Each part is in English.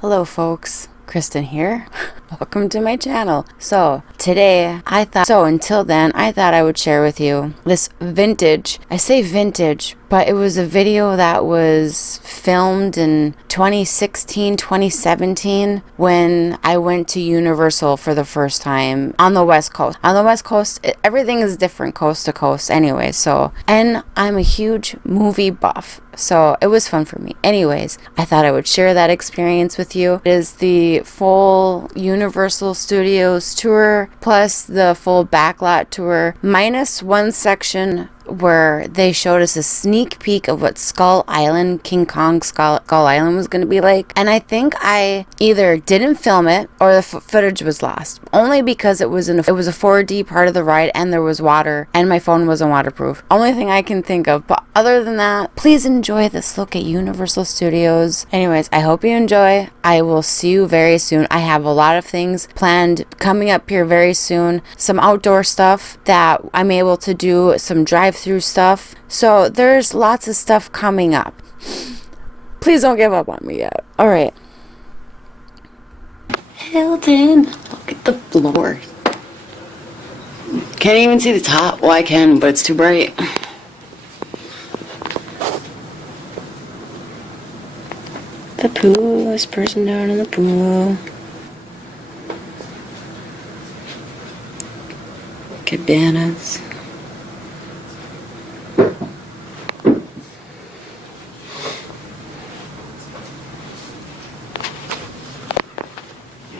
Hello folks, Kristen here. Welcome to my channel. So today until then I thought I would share with you this vintage, I say vintage, but it was a video that was filmed in 2016, 2017 when I went to Universal for the first time on the West Coast. On the West Coast, everything is different coast to coast anyway, and I'm a huge movie buff, so it was fun for me. Anyways, I thought I would share that experience with you. It is the full Universal Studios tour plus the full Backlot tour minus one section where they showed us a sneak peek of what King Kong Skull Island was going to be like. And I think I either didn't film it or the footage was lost. Only because it was a 4D part of the ride and there was water and my phone wasn't waterproof. Only thing I can think of. But other than that, please enjoy this look at Universal Studios. Anyways, I hope you enjoy. I will see you very soon. I have a lot of things planned coming up here very soon. Some outdoor stuff that I'm able to do, some drive-through stuff. So there's lots of stuff coming up. Please don't give up on me yet. All right. Hilton, look at the floor. Can't even see the top. Well, I can, but it's too bright. The pool, this person down in the pool. Cabanas.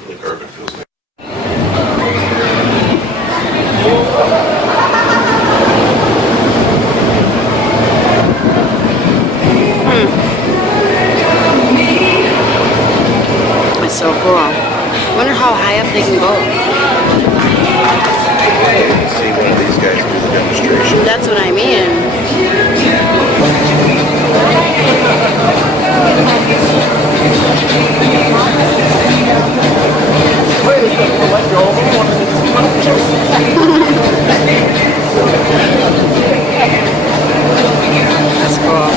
The carpet feels like It's so cool. Wonder how high up they can go. see one of these guys do the demonstration. That's what I mean. That's cool.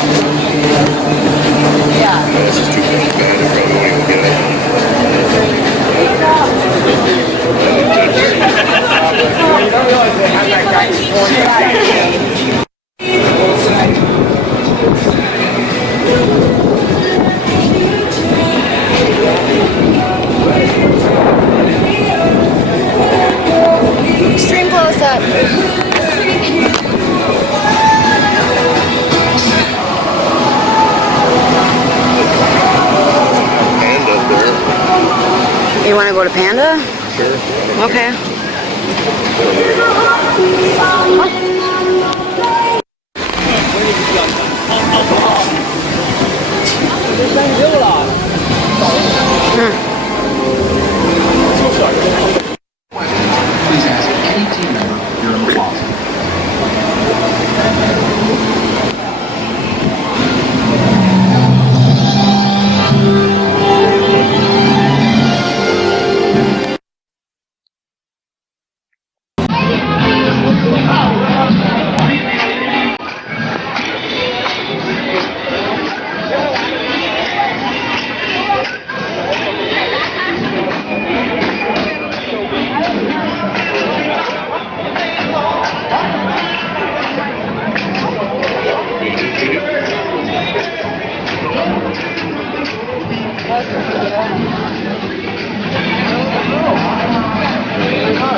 This is too big. I probably won't get it. Extreme close up. Panda there. You want to go to Panda? Sure. Okay. Please ask any team member during the call.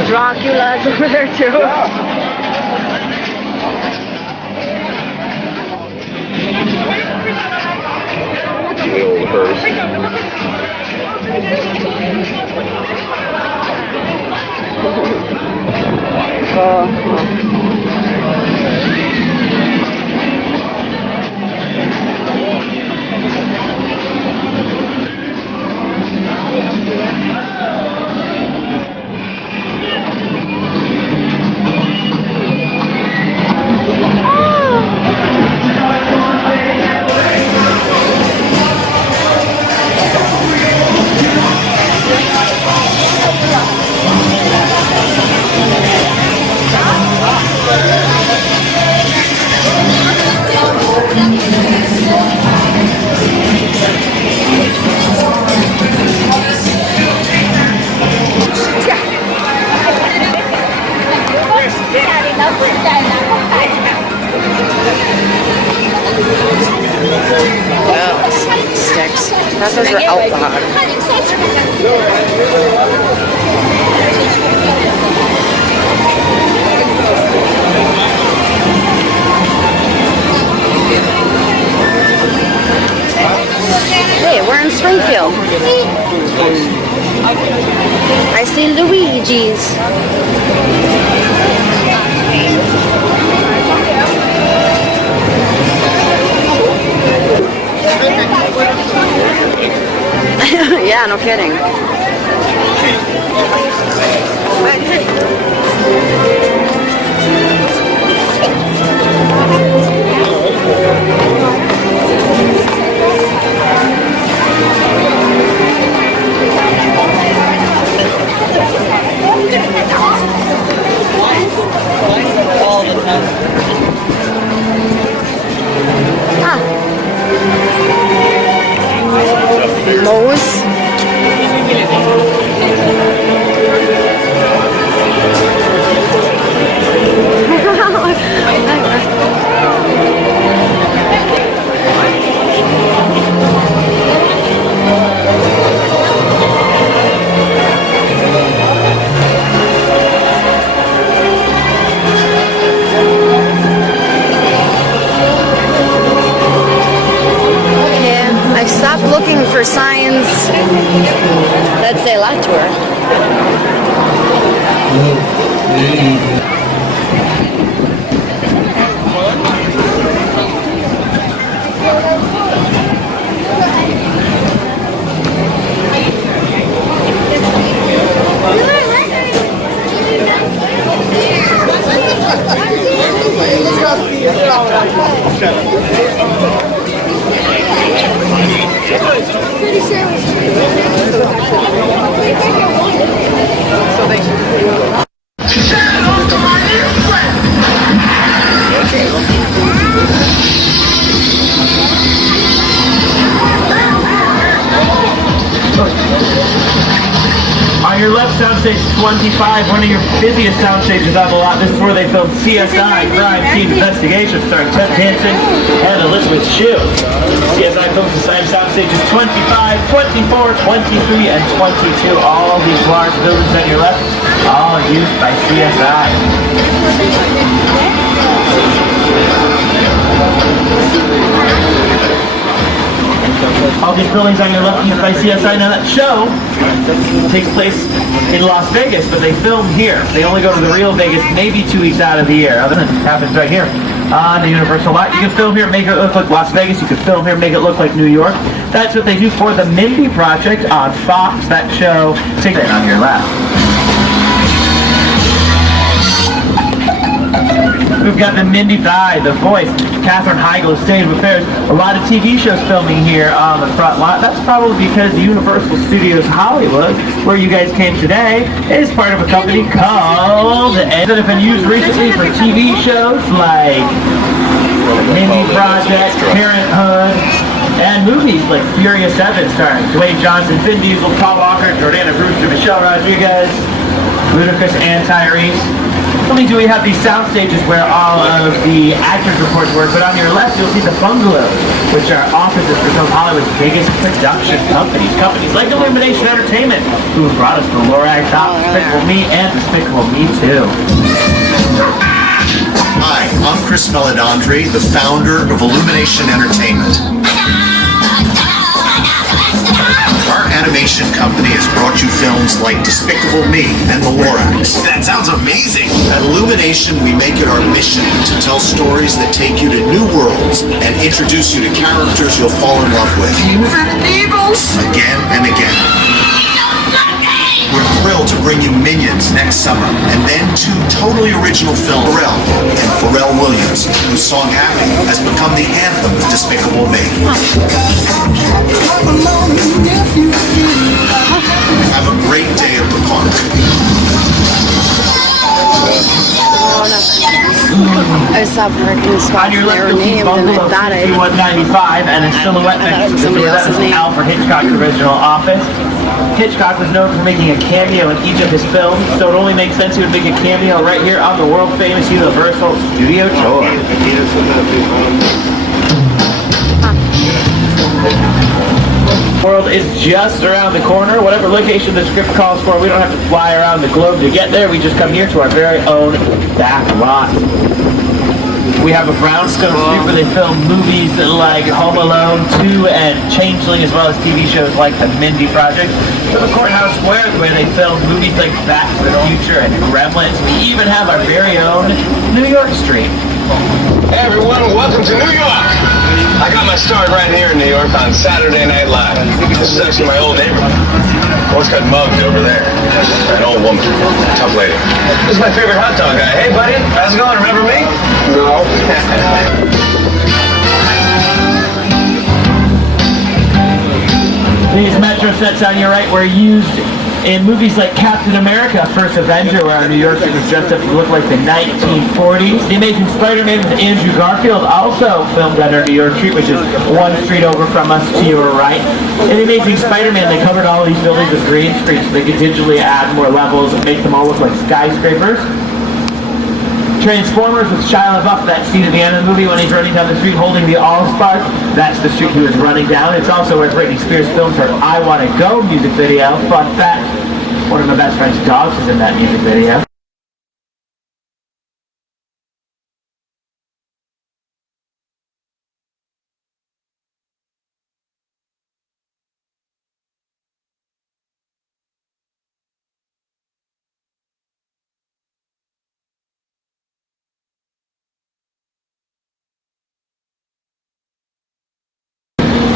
Dracula's over there too. The old hearse. thought those were outlawed. Hey, we're in Springfield. I see Luigi's. Yeah, no kidding. Moe's. I stopped looking for signs that say Latour. On your left, soundstage 25, one of your busiest soundstages on the lot. This is where they filmed CSI, Crime Scene Investigation, starring Ted Danson and Elizabeth Shue. CSI films inside soundstages 25, 24, 23, and 22. All these large buildings on your left, all used by CSI. All these buildings on your left used by CSI. Now that show takes place in Las Vegas, but they film here. They only go to the real Vegas maybe 2 weeks out of the year. Other than it happens right here on the Universal lot. You can film here, make it look like Las Vegas. You can film here, make it look like New York. That's what they do for the Mindy Project on Fox. That show takes it on your left. We've got the Mindy Thigh, The Voice, Katherine Heigl, State of Affairs. A lot of TV shows filming here on the front lot. That's probably because the Universal Studios Hollywood, where you guys came today, is part of a company called that have been used recently for TV shows like Mindy Project, Parenthood, and movies like Furious 7 starring Dwayne Johnson, Vin Diesel, Paul Walker, Jordana Brewster, Michelle Rodriguez, Ludacris, and Tyrese. Not only do we have these sound stages where all of the actors, of course, work, but on your left you'll see the bungalows, which are offices for some of Hollywood's biggest production companies. Companies like Illumination Entertainment, who have brought us the Lorax Top, Despicable Me, and Despicable Me 2. Hi, I'm Chris Meledandri, the founder of Illumination Entertainment. Our animation company has brought you films like Despicable Me and The Lorax. That sounds amazing! At Illumination, we make it our mission to tell stories that take you to new worlds and introduce you to characters you'll fall in love with. Again and again. We're thrilled to bring you Minions next summer, and then 2 totally original films, Pharrell and Pharrell Williams, whose song Happy has become the anthem of Despicable Me. Have a great day at the park. I stopped working spots On your and they left, were you'll see named, and I Bungalow thought I 6195 and a silhouette I thought it next was to somebody that else's was name. Alfred Hitchcock's original office. Hitchcock was known for making a cameo in each of his films, so it only makes sense he would make a cameo right here on the world-famous Universal Studio tour. World is just around the corner. Whatever location the script calls for, we don't have to fly around the globe to get there. We just come here to our very own Backlot. We have a brownstone street where they film movies like Home Alone 2 and Changeling, as well as TV shows like The Mindy Project. We have a courthouse square where they film movies like Back to the Future and Gremlins. We even have our very own New York Street. Hey everyone, welcome to New York! I got my start right here in New York on Saturday Night Live. This is actually my old neighborhood. Once got mugged over there. An old woman. Tough lady. This is my favorite hot dog guy. Hey buddy, how's it going? Remember me? No. These metro sets on your right were used in movies like Captain America, First Avenger, where our New York was dressed up to look like the 1940s. The Amazing Spider-Man with Andrew Garfield also filmed at our New York Street, which is one street over from us to your right. In The Amazing Spider-Man, they covered all these buildings with green screens so they could digitally add more levels and make them all look like skyscrapers. Transformers with Shia LaBeouf, that scene at the end of the movie when he's running down the street holding the All-Spark. That's the street he was running down. It's also where Britney Spears filmed her I Wanna Go music video. Fun fact, one of my best friend's dogs is in that music video.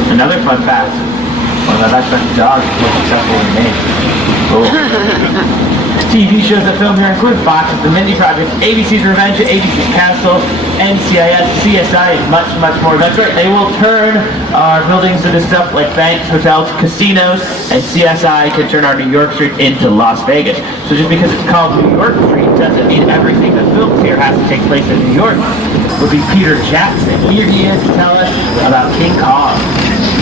Another fun fact, one of my best friend's dogs is more successful than me. TV shows that film here include Fox's The Mindy Project, ABC's Revenge, ABC's Castle, NCIS, CSI, and much, much more. That's right, they will turn our buildings into stuff like banks, hotels, casinos, and CSI can turn our New York Street into Las Vegas. So just because it's called New York Street doesn't mean everything that films here has to take place in New York. Would be Peter Jackson. Here he is to tell us about King Kong.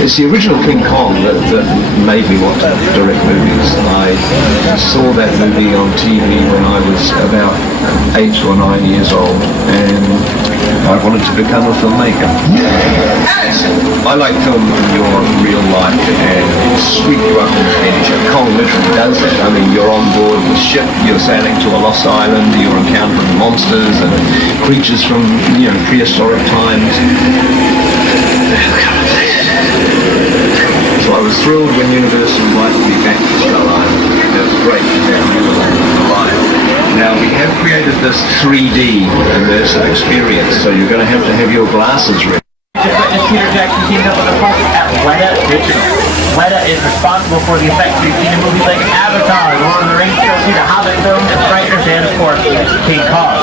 It's the original King Kong that made me want to direct movies. I saw that movie on TV when I was about 8 or 9 years old, and I wanted to become a filmmaker. I like filming your real life and sweep you up in the adventure. Kong literally does that. I mean, you're on board the ship, you're sailing to a lost island, you're encountering monsters and creatures from, prehistoric times. So I was thrilled when Universal invited me back to Skull Island. It was great to have you alive. Now we have created this 3D immersive experience, so you're going to have your glasses ready. Just witness Peter Jackson teamed up with a partner at Weta Digital. Weta is responsible for the effects we've seen in movies like Avatar, Lord of the Rings trilogy, the Hobbit films, and Frighteners, and of course, King Kong.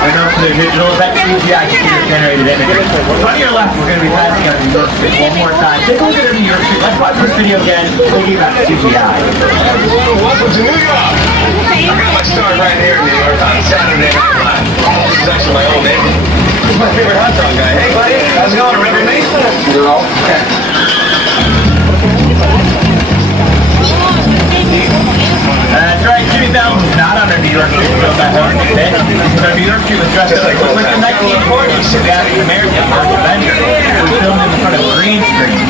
We're known for their digital effects, CGI, computer-generated images. So on your left, we're going to be passing out New York Street one more time. Take a look at our New York Street. Let's watch this video again, thinking about CGI. Welcome to New York! I got my start right here in New York on Saturday Night Live. This is actually my old neighborhood. This is my favorite hot dog guy. Hey buddy, how's it going? Remember me? No. That's right, Jimmy Fallon was not on our New York Street built by Horton today. Our New York Street was dressed up like the 1940s for Captain America, First Avenger. It was filmed in front of a green screen.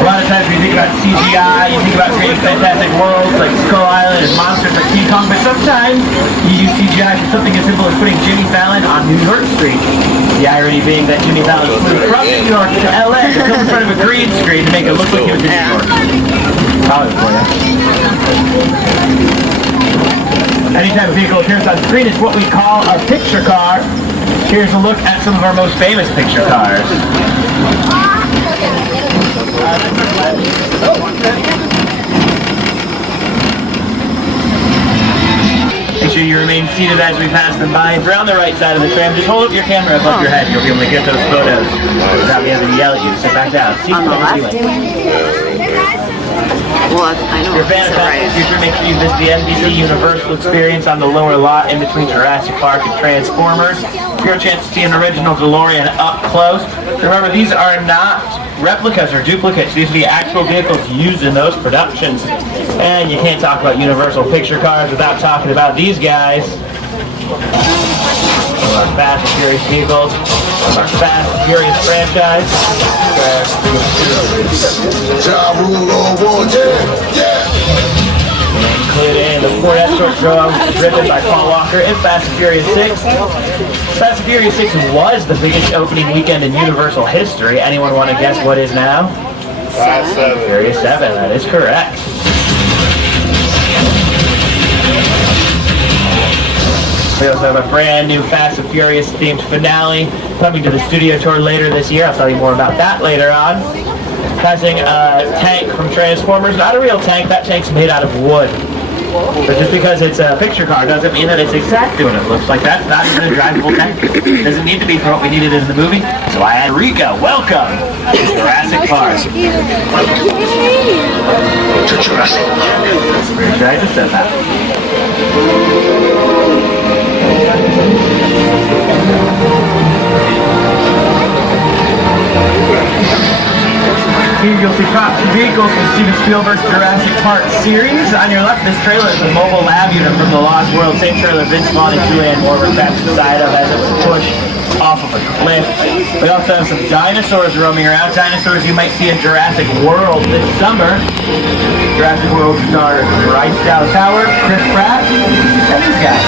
A lot of times when you think about CGI, you think about creating fantastic worlds like Skull Island and monsters like King Kong, but sometimes you use CGI for something as simple as putting Jimmy Fallon on New York Street. The irony being that Jimmy Fallon flew from New York to LA to film in front of a green screen to make it look like he was in New York. Probably for you. Anytime a vehicle appears on screen, it's what we call a picture car. Here's a look at some of our most famous picture cars. Make sure you remain seated as we pass them by. If you're on the right side of the tram, just hold up your camera above your head. You'll be able to get those photos without me having to yell at you. Sit back down. On the left, well, I know. If you're a fan of Back to the Future, make sure you visit the NBC Universal experience on the lower lot in between Jurassic Park and Transformers. If you're a chance to see an original DeLorean up close, remember these are not replicas or duplicates. These are the actual vehicles used in those productions. And you can't talk about Universal picture cars without talking about these guys. Some of our fast and furious vehicles. Our Fast and Furious franchise. Including the Ford Escort drum driven by Paul Walker in Fast and Furious 6. Fast and Furious 6 was the biggest opening weekend in Universal history. Anyone want to guess what is now? Fast 7. Furious 7, that is correct. We also have a brand new Fast and Furious themed finale coming to the studio tour later this year. I'll tell you more about that later on. Passing a tank from Transformers. Not a real tank, that tank's made out of wood. But just because it's a picture car doesn't mean that it's exactly what it looks like. That's not even a drivable tank. It doesn't need to be for what we needed in the movie. So I had Rico. Welcome to Jurassic Park. To Jurassic Park. Pretty sure I just said that. Here you'll see props and vehicles from Steven Spielberg's Jurassic Park series. On your left, this trailer is a mobile lab unit from The Lost World. Same trailer Vince Vaughn and Julianne Moore were trapped inside of as it was pushed off of a cliff. We also have some dinosaurs roaming around. Dinosaurs you might see in Jurassic World this summer. Jurassic World star Bryce Dallas Howard, Chris Pratt, and these guys.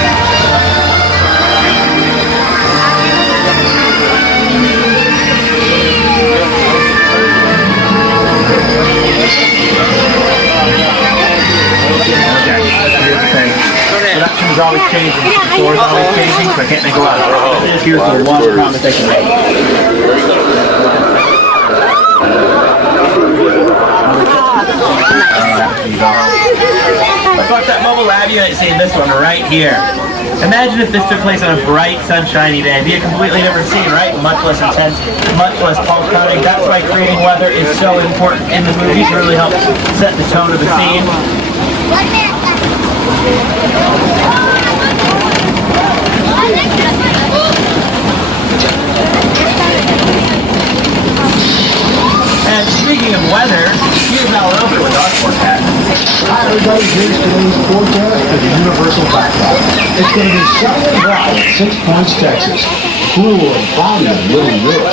Production is always changing. The store is always changing, so I can't make a lot of it. Here's the one promise they can make. Let's watch that mobile lab unit scene, this one right here. Imagine if this took place on a bright, sunshiny day. It'd be a completely different scene, right? Much less intense, much less pulse cutting. That's why creating weather is so important in the movies. It really helps set the tone of the scene. And speaking of weather, here's Al Roker with our forecast. Hi everybody, here's today's forecast for the Universal Backlot. It's going to be sunny and dry at 6 Points, Texas. Cool and cloudy in Little River.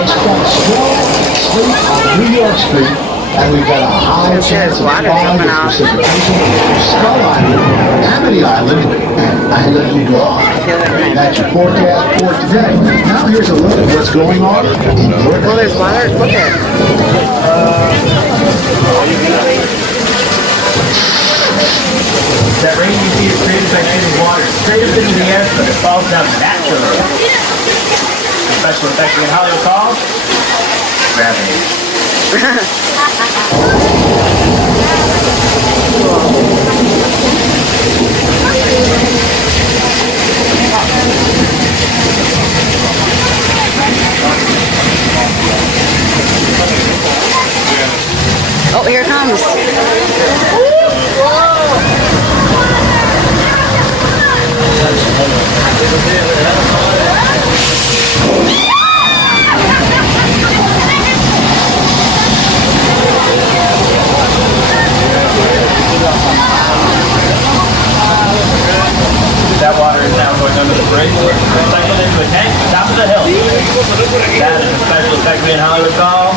Expect snow and sleet on New York Street. And we've got a high chance of fog and precipitation on Skull Island, Amity Island, and Island Guam. That's your forecast for today. Now here's a look at what's going on in North. Well, there's water. Look at it. That rain you see is created by shooting water straight up into the air so that it falls down naturally. The special effect in Hollywood called gravity. Oh, here it comes. That water is now going under the bridge, cycling into a tank on top of the hill. That is a special effect we in Hollywood call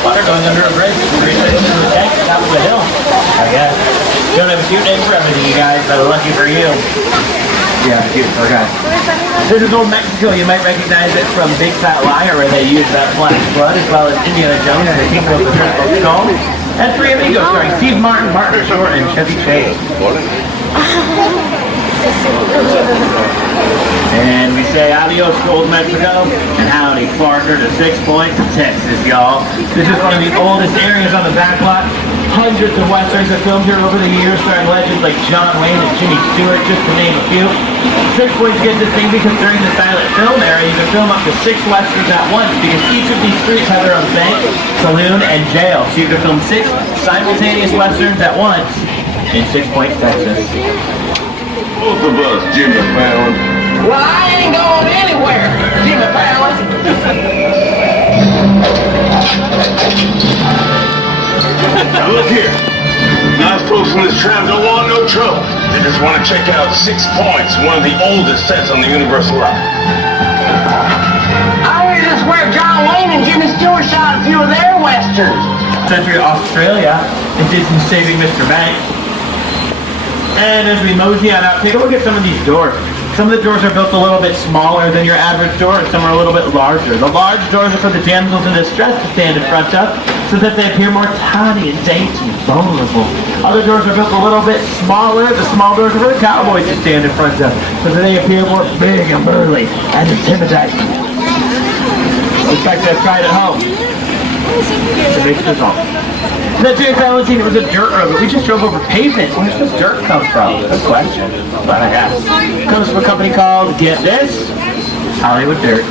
water going under a bridge, recycling into a tank on top of the hill. I guess. Don't have a cute name for everything, you guys, but lucky for you. Yeah, cute. Okay. This is Old Mexico. You might recognize it from Big Fat Liar, where they use that black blood, as well as Indiana Jones and the Kingdom of the Crystal Skull. And Three Amigos, starring Steve Martin, Martin Short, and Chevy Chase. And we say adios to Old Mexico and howdy Parker to 6 Points, Texas, y'all. This is one of the oldest areas on the backlot. Hundreds of westerns have filmed here over the years, starring legends like John Wayne and Jimmy Stewart, just to name a few. 6 Points gets this thing because during the silent film era, you can film up to 6 westerns at once because each of these streets have their own bank, saloon, and jail. So you can film 6 simultaneous westerns at once in 6 Points, Texas. Both of us, Jimmy Fallon. Well, I ain't going anywhere, Jimmy Fallon. Now look here. Nice folks from this tram don't want no trouble. They just want to check out 6 Points, one of the oldest sets on the Universal ride. John Wayne and Jimmy Stewart shot a few of their westerns. Century Australia, and did some Saving Mr. Banks. And as we mosey on out, take a look at some of these doors. Some of the doors are built a little bit smaller than your average door, and some are a little bit larger. The large doors are for the damsels in distress to stand in front of, so that they appear more tiny and dainty and vulnerable. Other doors are built a little bit smaller. The small doors are for the cowboys to stand in front of, so that they appear more big and burly and intimidating. In fact, I've tried at home. It's a big result. That Jerry Fallon scene, it was a dirt road, but we just drove over pavement. Where's this dirt come from? Good question. Glad I asked. Comes from a company called, get this, Hollywood Dirt.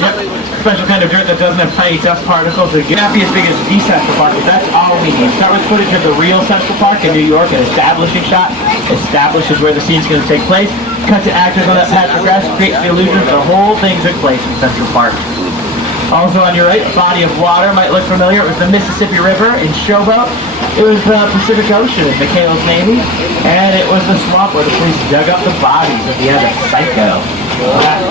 Yep. Special kind of dirt that doesn't have tiny dust particles. It can't be as big as the Central Park, but that's all we need. Start with footage of the real Central Park in New York, an establishing shot. Establishes where the scene's going to take place. Cut to actors on that patch of grass, creates the illusion that the whole thing took place in Central Park. Also on your right, a body of water might look familiar. It was the Mississippi River in Showboat. It was the Pacific Ocean in McHale's Navy. And it was the swamp where the police dug up the bodies of the other psycho.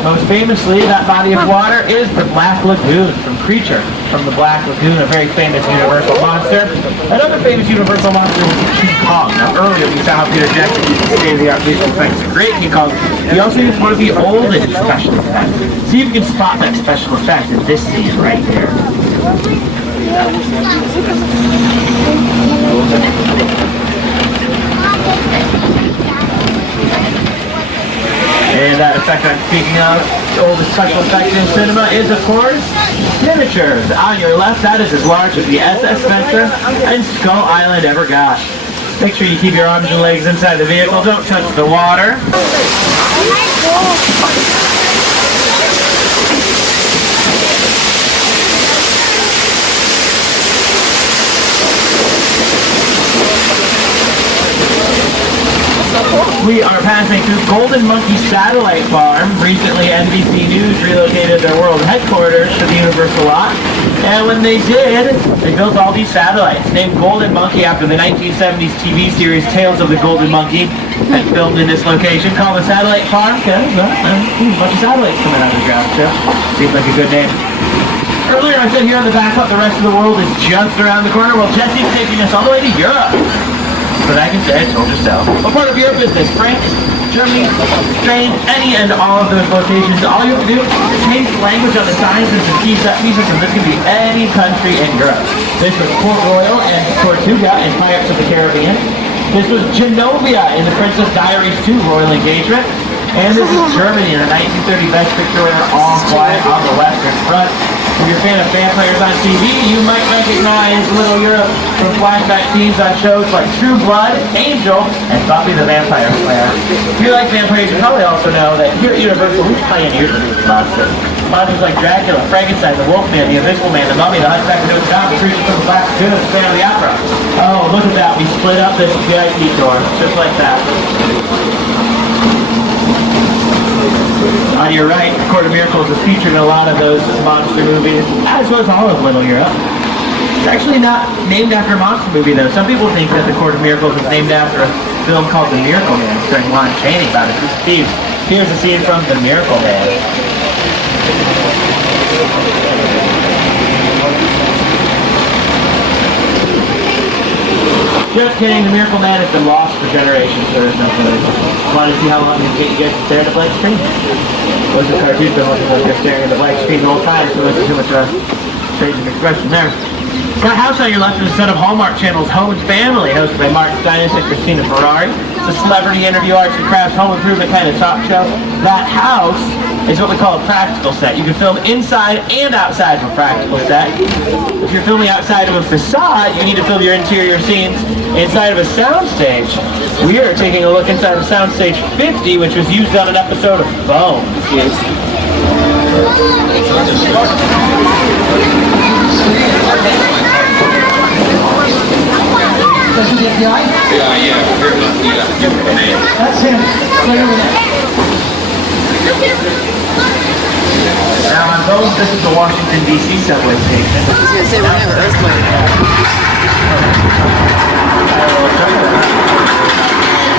Most famously, that body of water is the Black Lagoon from Creature. From the Black Lagoon, a very famous Universal monster. Another famous Universal monster is King Kong. Now earlier we saw how Peter Jackson used state-of-the-art visual effects to create King Kong. He also used one of the oldest special effects. See if you can spot that special effect in this scene right here. And that effect I'm speaking of, the oldest special effect in cinema is, of course, miniatures. On your left, that is as large as the SS Spencer and Skull Island ever got. Make sure you keep your arms and legs inside the vehicle. Don't touch the water. We are passing through Golden Monkey Satellite Farm. Recently, NBC News relocated their world headquarters to the Universal lot. And when they did, they built all these satellites, named Golden Monkey after the 1970s TV series Tales of the Golden Monkey, that filmed in this location, called the Satellite Farm, because a bunch of satellites coming out of the ground, so seems like a good name. Earlier I said here on the Backlot, the rest of the world is just around the corner. Well, Jesse's taking us all the way to Europe. But I can say I told you so. What part of Europe is this? France, Germany, Spain, any and all of those locations. All you have to do is change the language on the signs and some key set pieces, and this can be any country in Europe. This was Port Royal and Tortuga in Pirates of the Caribbean. This was Genovia in the Princess Diaries 2 Royal Engagement. And this is Germany in the 1930 Best Picture winner All Quiet on the Western Front. If you're a fan of vampires on TV, you might recognize Little Europe from flashback scenes on shows like True Blood, Angel, and Buffy the Vampire Slayer. If you like vampires, you probably also know that here at Universal, we pioneered the movie monsters. Monsters like Dracula, Frankenstein, the Wolfman, the Invisible Man, the Mummy, the Hunchback of Notre Dame, the Creature from the Black Lagoon, the Phantom of the Opera. Oh, look at that. We split up this VIP door, just like that. On your right, Court of Miracles is featured in a lot of those monster movies, as was all of Little Europe. It's actually not named after a monster movie, though. Some people think that the Court of Miracles is named after a film called The Miracle Man, starring Lon Chaney about a group of thieves. Here's a scene from The Miracle Man. Just kidding, The Miracle Man has been lost for generations, so there's no footage. Want to see how long it takes you guys to stare at the blank screen? Those are cartoons been looking like they're staring at the blank screen the whole time, so there's too much of a strange expression there. That house on your left is a set of Hallmark Channel's Home and Family, hosted by Mark Steinis and Christina Ferrari. It's a celebrity interview, arts and crafts, home improvement kind of talk show. That house is what we call a practical set. You can film inside and outside of a practical set. If you're filming outside of a facade, you need to film your interior scenes inside of a soundstage. We are taking a look inside of Soundstage 50, which was used on an episode of Bones. Does he get the eye? That's him. Clear with it. Now on Bones, this is the Washington, D.C. subway station. I was going to say, we're going to have an earthquake.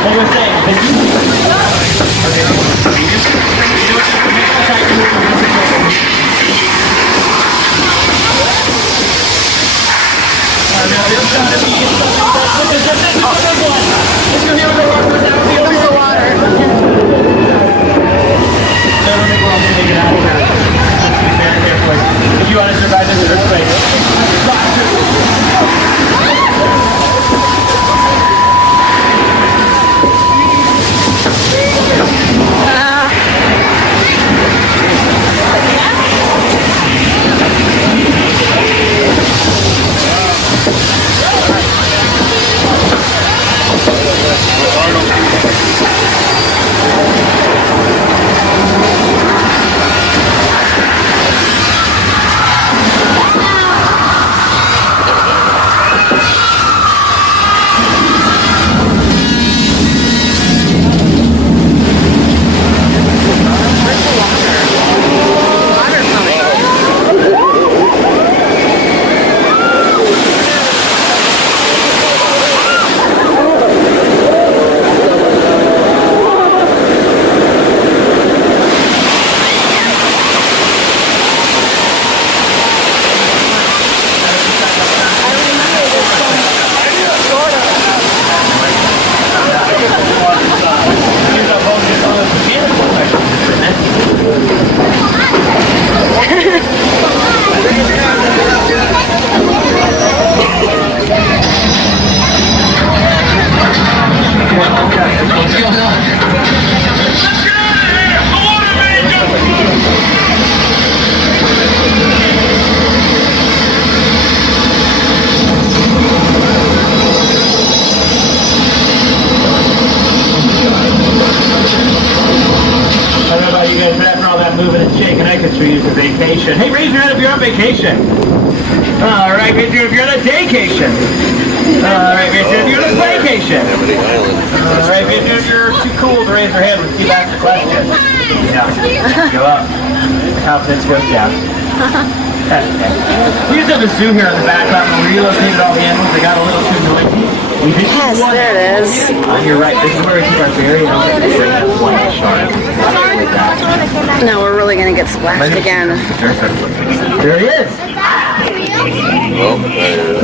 Like I was saying, If you want to survive this earthquake. Vacation. Hey, raise your hand if you're on vacation. All right, raise your hand if you're on a daycation. All right, raise your hand if you're on a vacation. All right, raise your hand if you're too cool to raise your hand when Steve asks a question. Yeah, go up. Confidence goes down. That's okay. We used to have a zoo here on the Backlot when we relocated all the animals. They got a little too noisy. Yes, there it is. On your right, this is where we keep our very own white shark. No, we're really gonna get splashed again. There he is. Look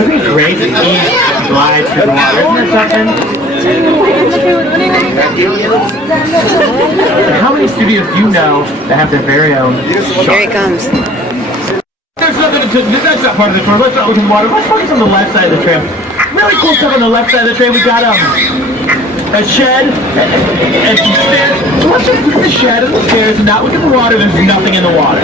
at these great glides through the water. Isn't there something? How many studios do you know that have their very own shark? Here he comes. There's nothing to, that's not part of the tour. Let's not look in the water. Let's focus on the left side of the tram. Really cool stuff on the left side of the train. We got a shed and some stairs. So let's just look at the shed and the stairs and not look at the water. There's nothing in the water.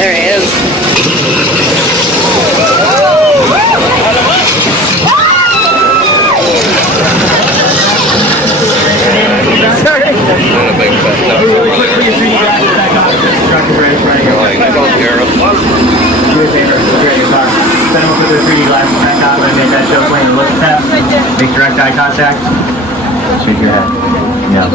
There he is. Sorry. Really quickly, if you guys back off, this truck is right in front of you. I don't hear him. Do a favor, great car. Then we'll put the 3D glasses back on and make that show plain and look at that. Make direct eye contact. Shake your head. Yeah.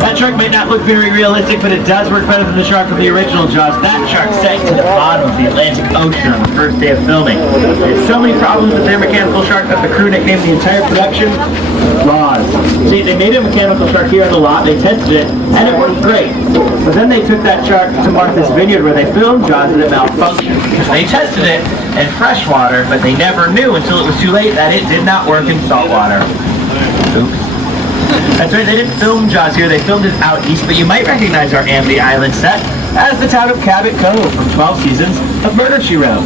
That shark might not look very realistic, but it does work better than the shark from the original Jaws. That shark sank to the bottom of the Atlantic Ocean on the first day of filming. They had so many problems with their mechanical shark that the crew nicknamed the entire production Jaws. See, they made a mechanical shark here on the lot, they tested it, and it worked great. But then they took that shark to Martha's Vineyard where they filmed Jaws and it malfunctioned. Because they tested it in freshwater, but they never knew until it was too late that it did not work in saltwater. Oops. That's right, they didn't film Jaws here, they filmed it out east, but you might recognize our Amity Island set as the town of Cabot Cove from 12 seasons of Murder, She Wrote.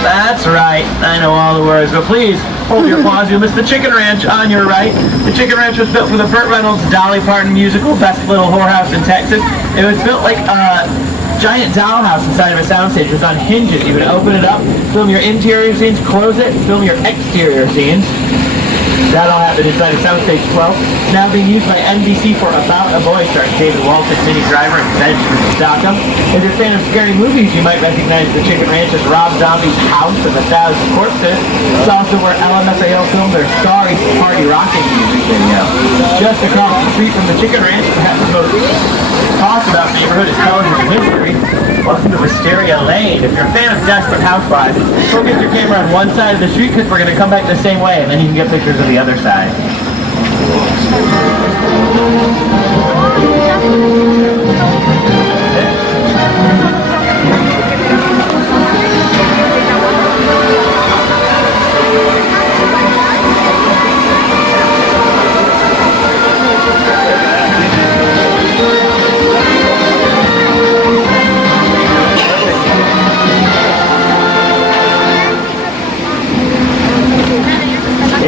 That's right, I know all the words, but please hold your applause. You'll miss the Chicken Ranch on your right. The Chicken Ranch was built for the Burt Reynolds Dolly Parton musical, Best Little Whorehouse in Texas. It was built like a giant dollhouse inside of a soundstage. It was on hinges. You would open it up, film your interior scenes, close it, film your exterior scenes. That all happened inside of Soundstage 12. Now being used by NBC for About a Boy, starring David Walton, Minnie Driver, and Benjamin Stockham. If you're a fan of scary movies, you might recognize the Chicken Ranch as Rob Zombie's house of 1,000 corpses. It's also where LMFAO filmed their Sorry Party Rocking music video. Just across the street from the Chicken Ranch, perhaps the most talked about neighborhood is television history. Welcome to Wisteria Lane. If you're a fan of Desperate Housewives, focus your camera on one side of the street because we're going to come back the same way, and then you can get pictures of the other side.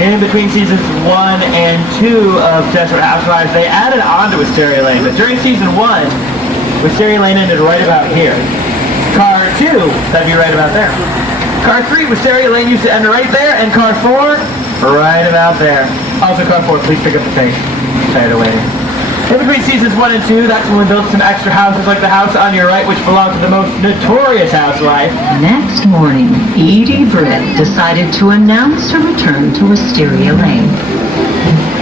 In between seasons 1 and 2 of Desperate Housewives, they added on to Wisteria Lane, but during season 1, Wisteria Lane ended right about here. Car 2, that'd be right about there. Car 3, Wisteria Lane used to end right there, and car 4, right about there. Also car 4, please pick up the pace. Tired of waiting. In between seasons 1 and 2, that's when we built some extra houses like the house on your right, which belonged to the most notorious housewife. Next morning, Edie Britt decided to announce her return to Wisteria Lane.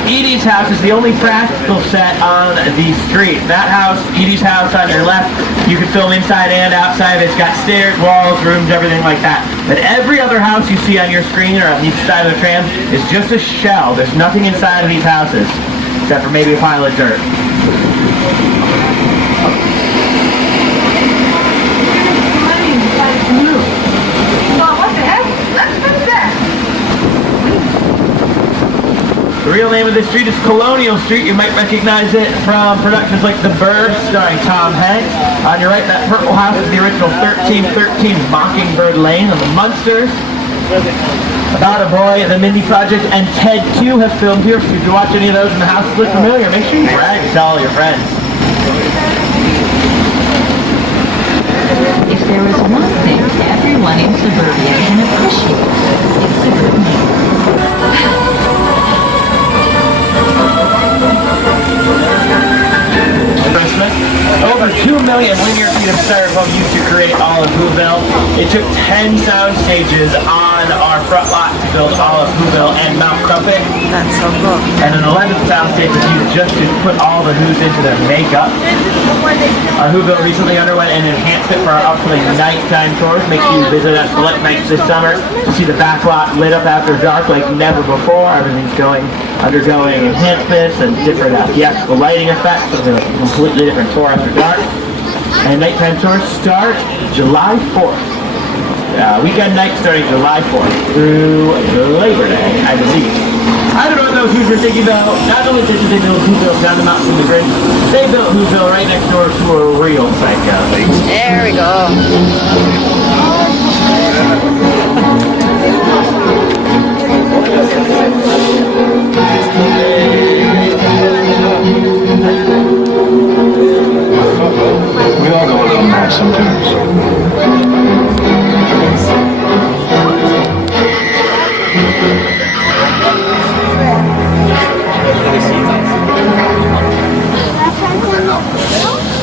Edie's house is the only practical set on the street. That house, Edie's house on your left, you can film inside and outside. It's got stairs, walls, rooms, everything like that. But every other house you see on your screen or on each side of the tram is just a shell. There's nothing inside of these houses, except for maybe a pile of dirt. The real name of this street is Colonial Street. You might recognize it from productions like The Burbs, starring Tom Hanks. On your right, that purple house is the original 1313 Mockingbird Lane and the Munsters. About a Boy, The Mindy Project, and Ted 2 have filmed here. So if you watch any of those and the houses look familiar, make sure you brag and tell all your friends. If there is one thing everyone in suburbia can appreciate, it's a good name. Over 2 million linear feet of styrofoam used to create all of Whoville. It took 10 sound stages on our front lot to build all of Whoville and Mount Crumpet. That's so cool. And an 11th sound stage was used just to put all the Who's into their makeup. Our Whoville recently underwent an enhancement for our upcoming nighttime tours. Make sure you visit us select nights this summer to see the Backlot lit up after dark like never before. Everything's undergoing enhancements and different theatrical lighting effects. So it's a completely different tour after dark. And nighttime tours start July 4th. Weekend night starting July 4th through Labor Day, I believe. I don't know what those Who's are thinking though. Not only did they build Whoville down the mountain from the grid, they built Whoville right next door to a real psycho. There we go. We all go a little mad sometimes.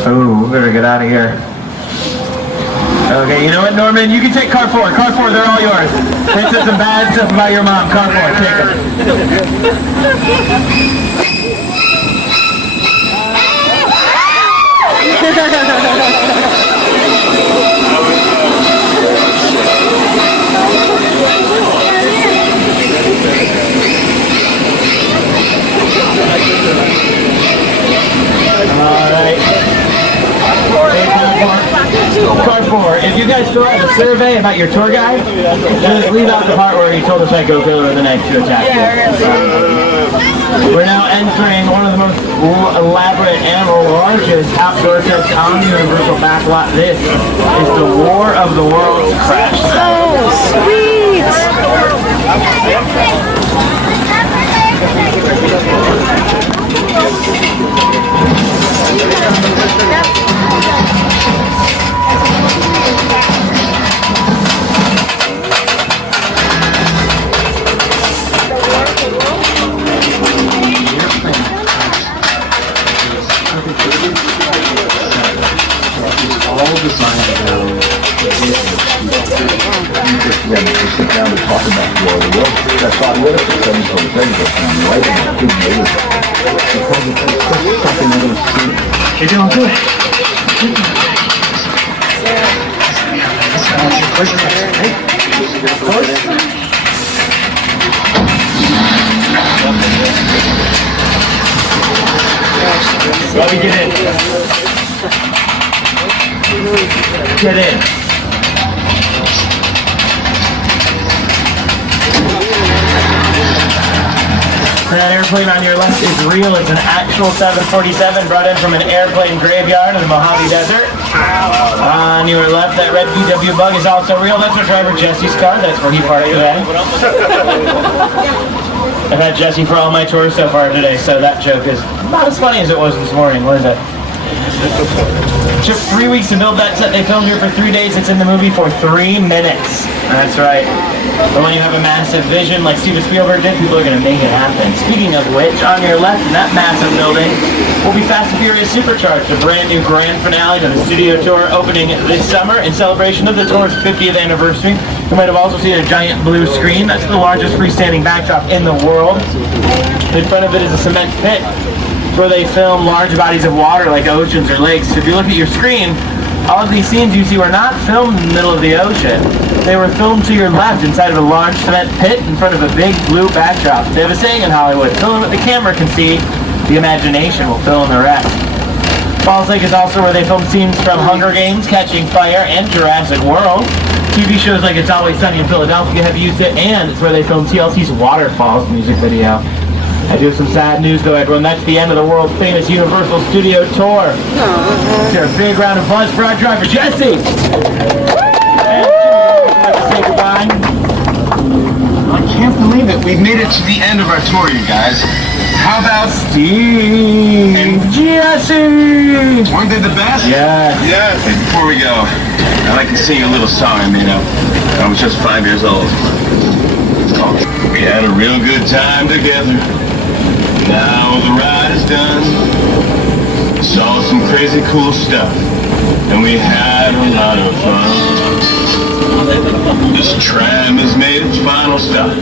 Oh, we better get out of here. Okay, you know what, Norman? You can take car 4. Car 4, they're all yours. They said some bad stuff about your mom. Car 4, Car 4, if you guys fill out a survey about your tour guide, just leave out the part where he told the psycho killer of the night to attack you. We're now entering one of the most elaborate and largest outdoor sets on the Universal Backlot. This is the War of the Worlds crash set. Oh, sweet! work at 7 times over and writing a big movie. Because it's just something I'm going to see. You're doing good. Let me get in. Get in. That airplane on your left is real. It's an actual 747 brought in from an airplane graveyard in the Mojave Desert. On your left, that red VW bug is also real. That's our driver Jesse's car. That's where he parked today. I've had Jesse for all my tours so far today, so that joke is not as funny as it was this morning, was it? Took 3 weeks to build that set. They filmed here for 3 days. It's in the movie for 3 minutes. That's right. But when you have a massive vision like Steven Spielberg did, people are going to make it happen. Speaking of which, on your left in that massive building will be Fast and Furious Supercharged, a brand new grand finale to the studio tour opening this summer in celebration of the tour's 50th anniversary. You might have also seen a giant blue screen. That's the largest freestanding backdrop in the world. In front of it is a cement pit where they film large bodies of water like oceans or lakes. So if you look at your screen, all of these scenes you see were not filmed in the middle of the ocean. They were filmed to your left inside of a large cement pit in front of a big blue backdrop. They have a saying in Hollywood, film what the camera can see, the imagination will fill in the rest. Falls Lake is also where they filmed scenes from Hunger Games, Catching Fire, and Jurassic World. TV shows like It's Always Sunny in Philadelphia have used it, and it's where they filmed TLC's Waterfalls music video. I do have some sad news though, everyone. That's the end of the world famous Universal Studio Tour. Let's hear a big round of applause for our driver, Jesse! And Jimmy, would you like to say goodbye? I can't believe it. We've made it to the end of our tour, you guys. How about Steve and Jesse? Weren't they the best? Yes. Yes. Hey, before we go, I'd like to sing a little song I made up. I was just 5 years old. It's called We Had a Real Good Time Together. Now the ride is done. Saw some crazy cool stuff, and we had a lot of fun. This tram has made its final stop.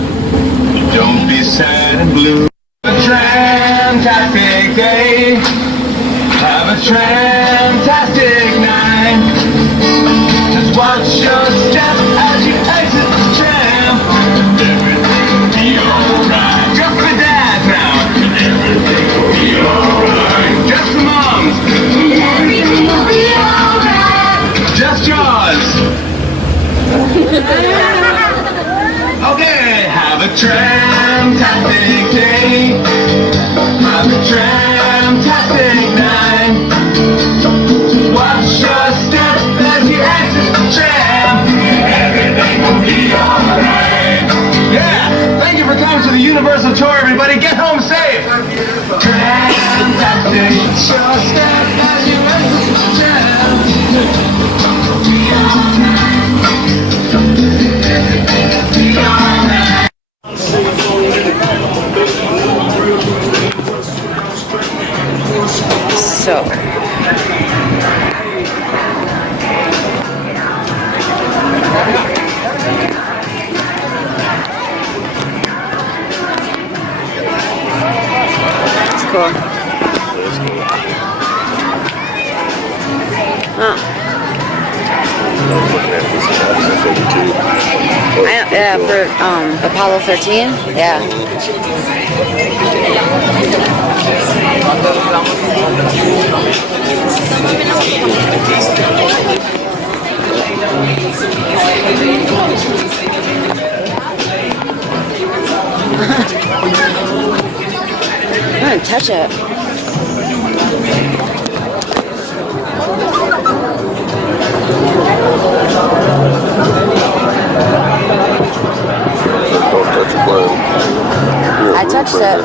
Don't be sad and blue. A tram-tastic day. Have a tram-tastic night. Just watch your step as you exit the tram. Everything will be alright. Just for dads now. Everything will be alright. Just for moms. Everything will be alright. Just yours. Okay, have a tram-tastic day. Have a tram-tastic night. Watch your step as you exit the tram. Everything will be alright. Yeah, thank you for coming to the Universal Tour, everybody. Get home safe. Tram-tastic. Watch your step as you exit the tram. Be alright. Be alright. So, it's cool. Huh. Yeah, for Apollo 13. Yeah. I'm gonna touch it. I touched it.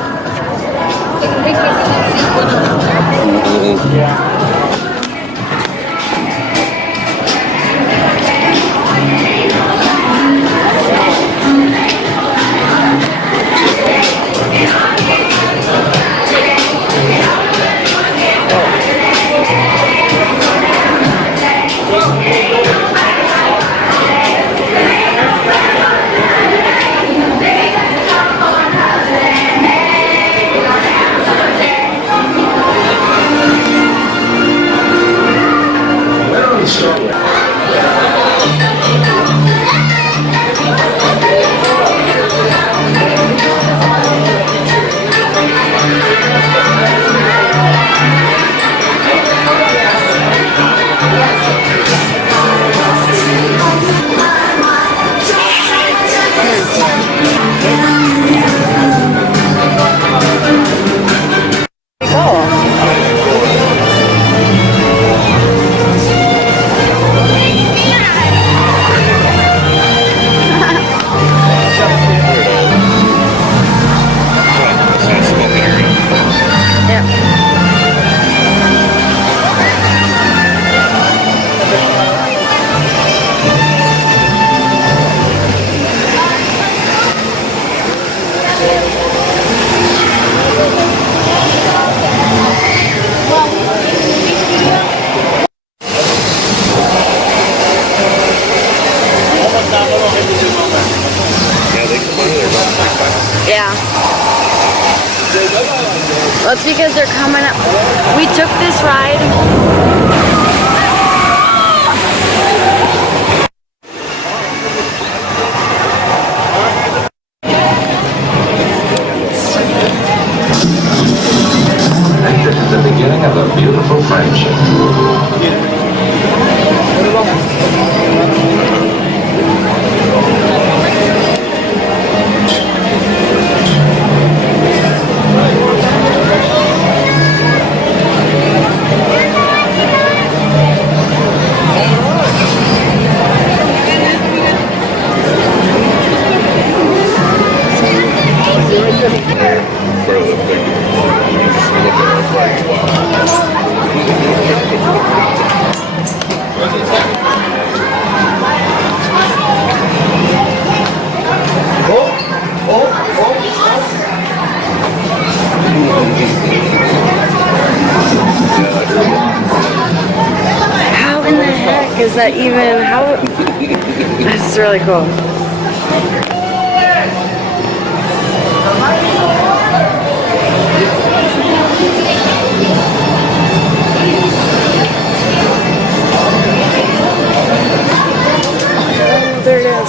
took this ride. This is the beginning of a beautiful friendship. How in the heck is that even? How? That's really cool. There it is.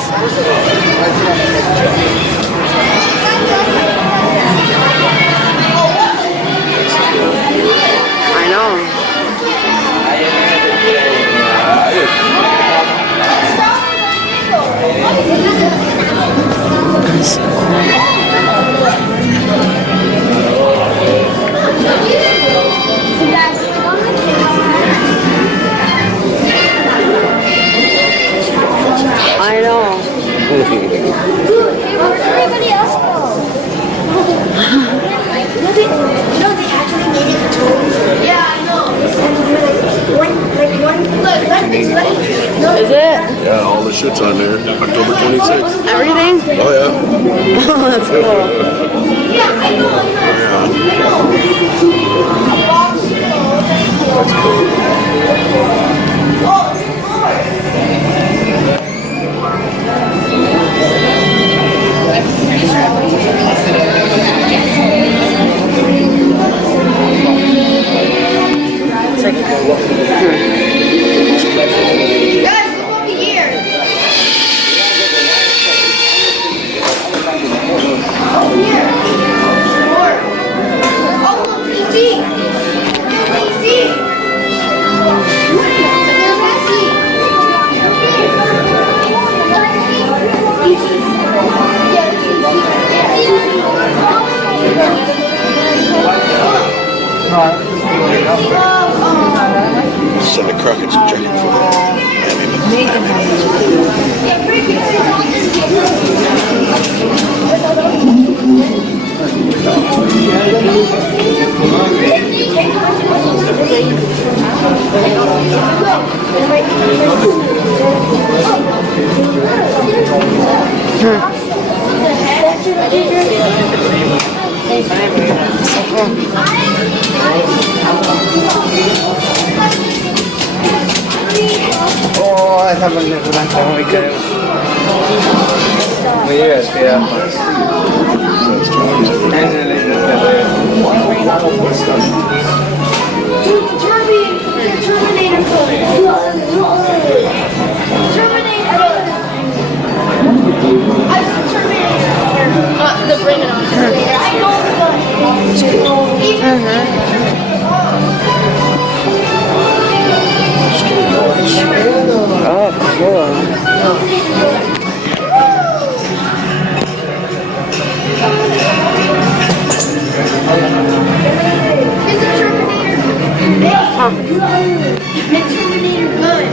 I know. That's so I know. Where'd everybody else go? No, they actually made it to. Yeah, I know. Look, that's Is it? Yeah, all the shit's on there. October 26th. Everything? Oh, yeah. Oh, that's cool. Yeah, I know. That's cool. It's like, Guys, look over here. Over here. Oh, look, PT. Send the Crockett's checking for Oh, I haven't never done that we could. Yes, yeah. Terminator the Bring It On Terminator. I know oh, cool. Is the Terminator good?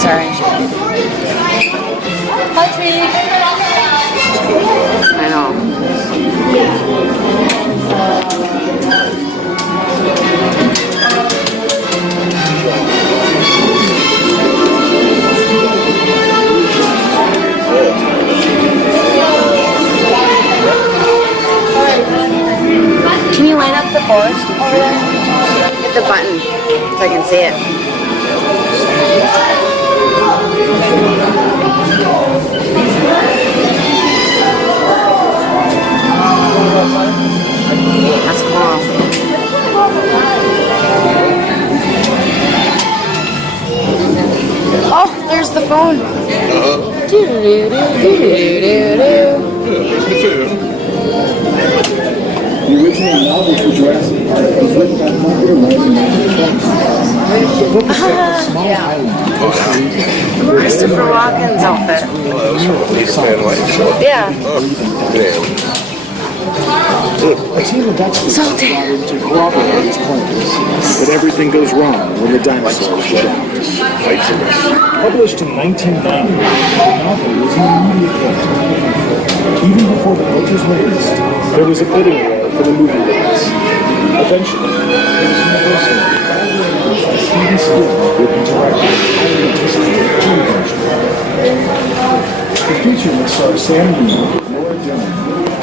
Sorry. I know. Can you line up the board over there? Hit the button so I can see it. phone? Do-do-do-do-do-do-do. The original novel for Jurassic Park was written by marketer writer Michael Thomas. The book is set on a small island in Costa Rica. Christopher Walken's outfit. Yeah. A team of experts are brought in to corroborate his claims, but everything goes wrong when the dinosaurs show. Published in 1990, the novel was an immediate hit. Even before the book was released, there was a bidding war for the movie rights. Eventually, it was Universal collaborated by Steven Spielberg with the director of the highly anticipated film version. The feature would star Sam Neill, Laura Dern,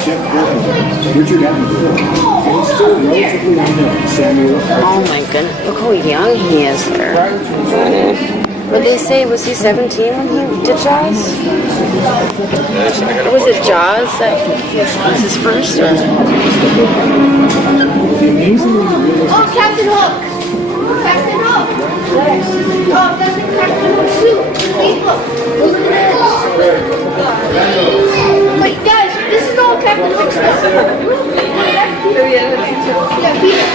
Jeff Goldblum, Richard Attenborough, and still relatively unknown Samuel L. Oh my goodness, look how young he is there. Would they say, was he 17 when he did Jaws? Or was it Jaws that was his first? Or? Oh, Captain Hook! Captain Hook! Oh, that's Captain Hook's suit. Wait, look. Wait, guys, this is all Captain Hook's stuff. Yeah, Peter.